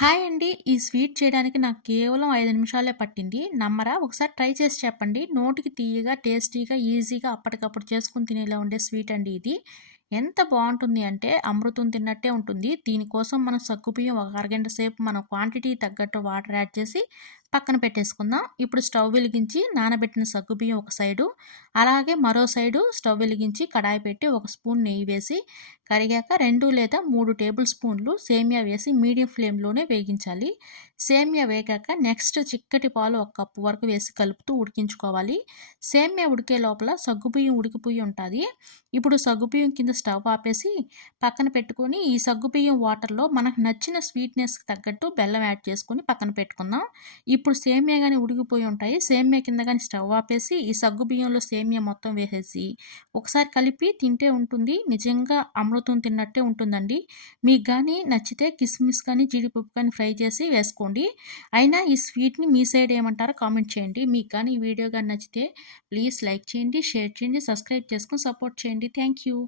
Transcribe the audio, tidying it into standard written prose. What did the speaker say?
Hi అండి. ఈ sweet చేయడానికి నాకు కేవలం 5 నిమిషాలే పట్టింది. నమ్మరా? ఒకసారి ట్రై చేసి చెప్పండి. నోటికి తియ్యగా, టేస్టీగా, ఈజీగా అప్పటికప్పుడు చేసుకొని తినేలా ఉండే స్వీట్ అండి ఇది. ఎంత బావుంటుంది అంటే అమృతం తిన్నట్టే ఉంటుంది. దీనికోసం మనం సగ్గుబియ్యం ఒక అరగంట సేపు మన క్వాంటిటీ తగ్గట్టు వాటర్ యాడ్ చేసి పక్కన పెట్టేసుకుందాం. ఇప్పుడు స్టవ్ వెలిగించి నానబెట్టిన సగ్గుబియ్యం ఒక సైడు, అలాగే మరో సైడు స్టవ్ వెలిగించి కడాయి పెట్టి ఒక స్పూన్ నెయ్యి వేసి కరిగాక 2 లేదా 3 టేబుల్ స్పూన్లు సేమియా వేసి మీడియం ఫ్లేమ్‌లోనే వేగించాలి. సేమియా వేగాక నెక్స్ట్ చిక్కటి పాలు ఒక కప్పు వరకు వేసి కలుపుతూ ఉడికించుకోవాలి. సేమియా ఉడికే లోపల సగ్గుబియ్యం ఉడికిపోయి ఉంటాది. ఇప్పుడు సగ్గుబియ్యం కింద స్టవ్ ఆపేసి పక్కన పెట్టుకొని, ఈ సగ్గుబియ్యం వాటర్‌లో మనకు నచ్చిన స్వీట్‌నెస్‌కి తగ్గట్టు బెల్లం యాడ్ చేసుకొని పక్కన పెట్టుకుందాం. ఇప్పుడు సేమియా గాని ఉడికిపోయి ఉంటాయి. సేమియా కింద గాని స్టవ్ ఆపేసి ఈ సగ్గుబియ్యంలో సేమియా మొత్తం వేసేసి ఒకసారి కలిపి తింటే ఉంటుంది. నిజంగా అమృతం తిన్నట్టే ఉంటుందండి. మీకు గాని నచ్చితే కిస్మిస్ కానీ, జీడిపప్పు కానీ ఫ్రై చేసి వేసుకోండి. అయినా ఈ స్వీట్‌ని మీ సైడ్ ఏమంటారో కామెంట్ చేయండి. మీకు గాని ఈ వీడియో గాని నచ్చితే ప్లీజ్ లైక్ చేయండి, షేర్ చేయండి, సబ్స్క్రైబ్ చేసుకొని సపోర్ట్ చేయండి. Thank you.